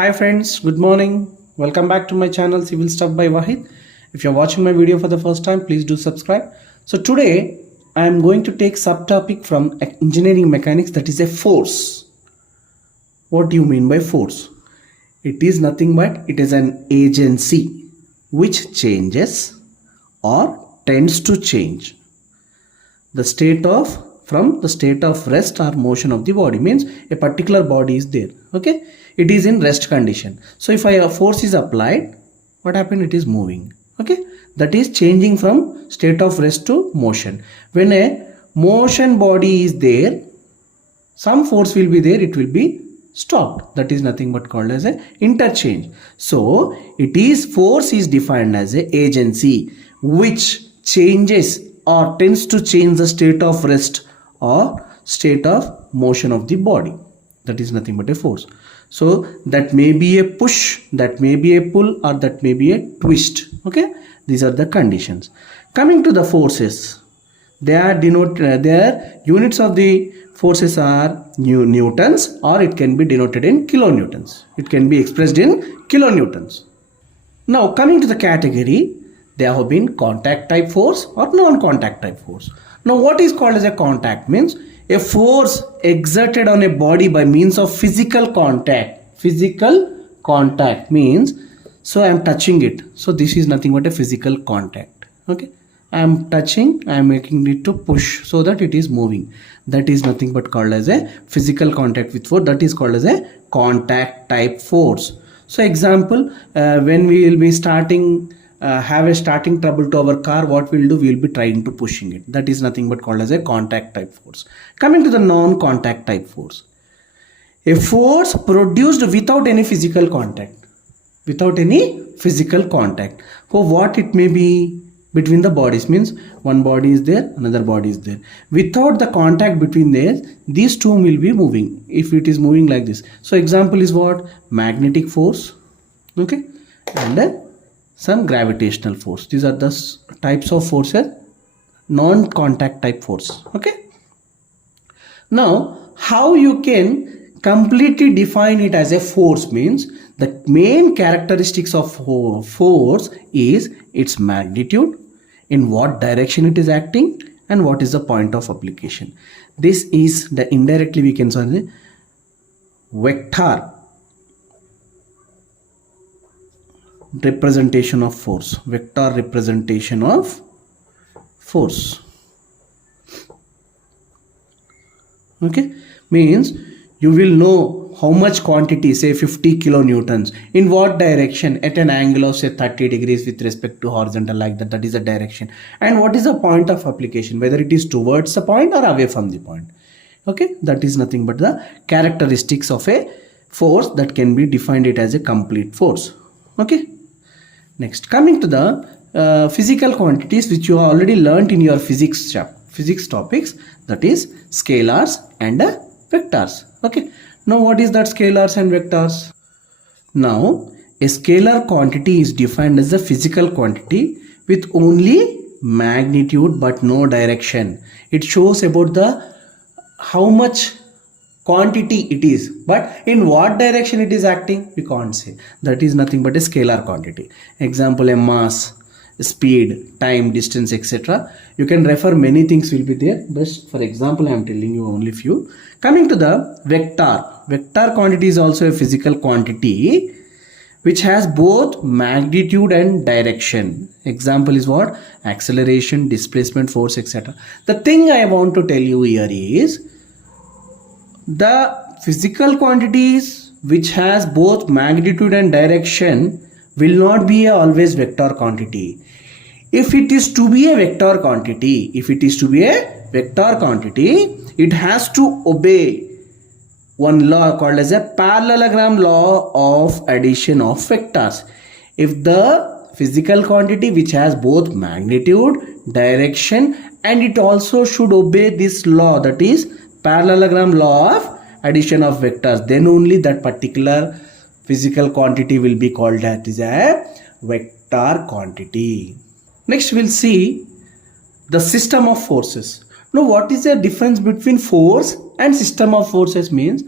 Hi friends, good morning. Welcome back to my channel Civil Stuff by Waheed. If you're watching my video for the first time, please do subscribe. So today I am going to take subtopic from engineering mechanics, that is a force. What do you mean by force? It is nothing but it is an agency which changes or tends to change the state of from the state of rest or motion of the body. Means a particular body is there, okay, it is in rest condition. So if a force is applied, what happened? It is moving, okay, that is changing from state of rest to motion. When a motion body is there, some force will be there, it will be stopped. That is nothing but called as a interchange. So it is force is defined as a agency which changes or tends to change the state of rest or state of motion of the body. That is nothing but a force. So that may be a push, that may be a pull, or that may be a twist, okay. These are the conditions. Coming to the forces, they are denoted, their units of the forces are newtons, or it can be denoted in kilonewtons. It can be expressed in kilonewtons. Now coming to the category, there have been contact type force or non-contact type force. Now what is called as a contact? Means a force exerted on a body by means of physical contact. Physical contact means, so I am touching it, so this is nothing but a physical contact, okay. I am touching, I am making it to push so that it is moving. That is nothing but called as a physical contact with force. That is called as a contact type force. So example, when we will be starting have a starting trouble to our car, what we'll do, we'll be trying to pushing it. That is nothing but called as a contact type force. Coming to the non-contact type force, a force produced without any physical contact. Without any physical contact. For what it may be between the bodies, means one body is there, another body is there. Without the contact between there, these two will be moving. If it is moving like this, so example is what? Magnetic force, okay, and some gravitational force. These are the types of forces, non-contact type force, okay. Now how you can completely define it as a force means the main characteristics of force is its magnitude, in what direction it is acting, and what is the point of application. This is the indirectly we can say vector representation of force. Vector representation of force, okay, means you will know how much quantity, say 50 kilonewtons, in what direction, at an angle of say 30 degrees with respect to horizontal, like that. That is the direction. And what is the point of application, whether it is towards the point or away from the point, okay. That is nothing but the characteristics of a force that can be defined it as a complete force, okay. Next, coming to the physical quantities which you have already learnt in your physics topics, that is scalars and vectors, okay. Now what is that scalars and vectors? Now a scalar quantity is defined as a physical quantity with only magnitude but no direction. It shows about the how much quantity it is, but in what direction it is acting we can't say. That is nothing but a scalar quantity. Example, a mass, speed, time, distance, etc. You can refer, many things will be there, but for example I am telling you only few. Coming to the vector quantity is also a physical quantity which has both magnitude and direction. Example is what? Acceleration, displacement, force, etc. The thing I want to tell you here is the physical quantities which has both magnitude and direction will not be always vector quantity. If it is to be a vector quantity, it has to obey one law called as a parallelogram law of addition of vectors. If the physical quantity which has both magnitude, direction, and it also should obey this law, that is parallelogram law of addition of vectors, then only that particular physical quantity will be called as a vector quantity. Next we'll see the system of forces. Now what is the difference between force and system of forces? Means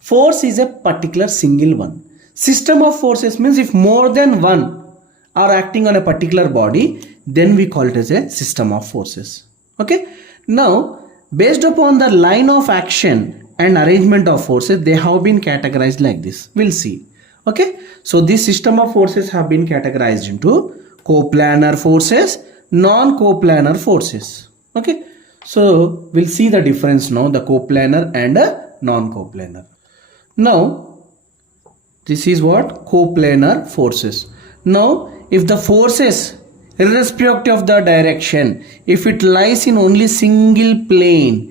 force is a particular single one. System of forces means if more than one are acting on a particular body, then we call it as a system of forces. Okay. Now, based upon the line of action and arrangement of forces, they have been categorized like this. We'll see. Okay. So, this system of forces have been categorized into coplanar forces, non-coplanar forces. Okay. So, we'll see the difference now, the coplanar and non-coplanar. Now, this is what? Coplanar forces. Now, if the forces, irrespective of the direction, if it lies in only single plane,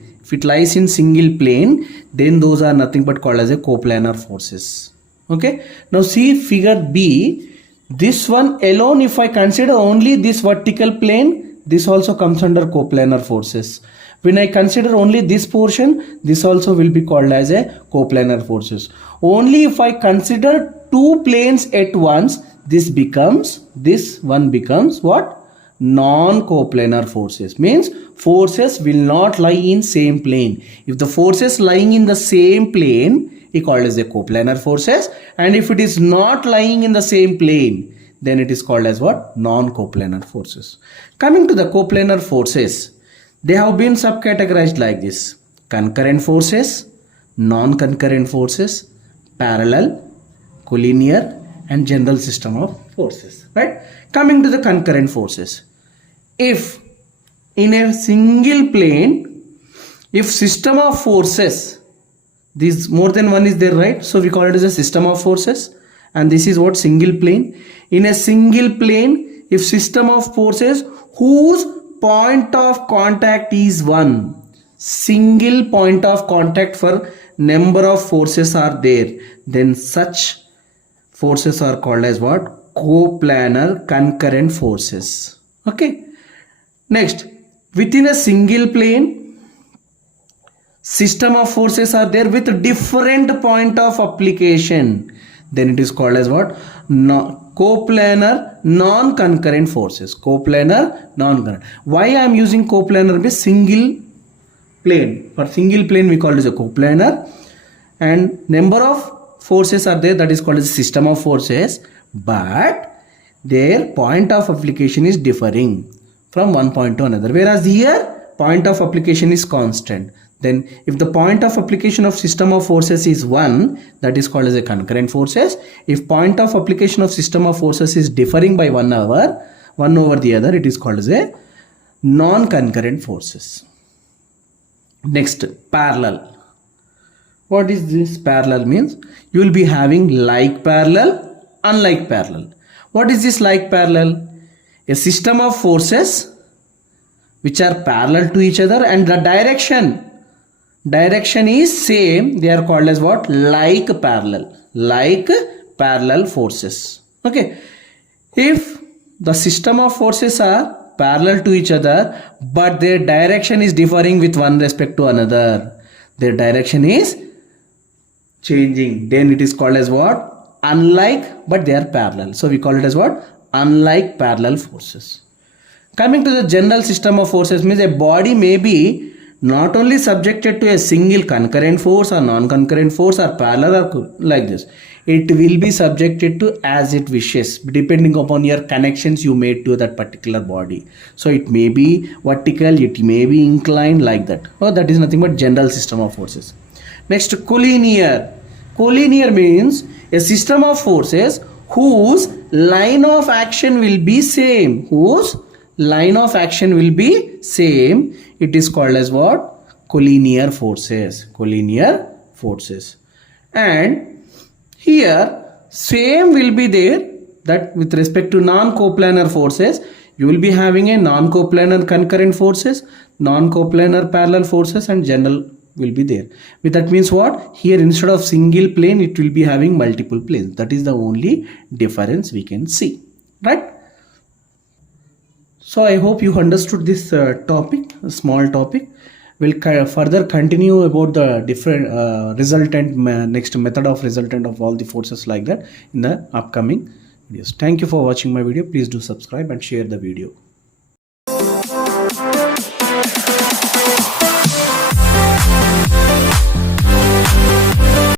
then those are nothing but called as a coplanar forces. Okay. Now, see figure B. This one alone, if I consider only this vertical plane, this also comes under coplanar forces. When I consider only this portion, this also will be called as a coplanar forces. Only if I consider two planes at once, this one becomes what? Non-coplanar forces. Means forces will not lie in same plane. If the forces lying in the same plane, is called as a coplanar forces, and if it is not lying in the same plane, then it is called as what? Non-coplanar forces. Coming to the coplanar forces, they have been subcategorized like this: concurrent forces, non-concurrent forces, parallel, collinear, and general system of forces. Right? Coming to the concurrent forces, if in a single plane, if system of forces, this more than one is there, right? So we call it as a system of forces, and this is what? Single plane. In a single plane, if system of forces whose point of contact is 1, single point of contact for number of forces are there, then such forces are called as what? Coplanar concurrent forces. Okay. Next, within a single plane, system of forces are there with different point of application, then it is called as what? Coplanar non-concurrent forces. Coplanar non-concurrent. Why I am using coplanar? Means single plane. For single plane we call it as a coplanar, and number of forces are there, that is called as system of forces, but their point of application is differing from one point to another, whereas here point of application is constant. Then if the point of application of system of forces is 1, that is called as a concurrent forces. If point of application of system of forces is differing by one over the other, it is called as a non-concurrent forces. Next, parallel. What is this? Parallel means you will be having like parallel, unlike parallel. What is this like parallel? A system of forces which are parallel to each other and the direction is same, they are called as what? Like parallel forces. Okay. If the system of forces are parallel to each other but their direction is differing with one respect to another, their direction is changing, then it is called as what? Unlike, but they are parallel. So we call it as what? Unlike parallel forces. Coming to the general system of forces, means a body may be not only subjected to a single concurrent force or non-concurrent force or parallel or like this, it will be subjected to as it wishes depending upon your connections you made to that particular body. So it may be vertical, it may be inclined, like that. Oh, that is nothing but general system of forces. Next, collinear. Collinear means a system of forces whose line of action will be same. It is called as what? Collinear forces. And here same will be there, that with respect to non-coplanar forces, you will be having a non-coplanar concurrent forces, non-coplanar parallel forces, and general will be there. But that means what? Here instead of single plane, it will be having multiple planes. That is the only difference we can see. Right? So I hope you understood this topic, a small topic. We'll further continue about the different resultant, next method of resultant of all the forces like that in the upcoming videos. Thank you for watching my video. Please do subscribe and share the video.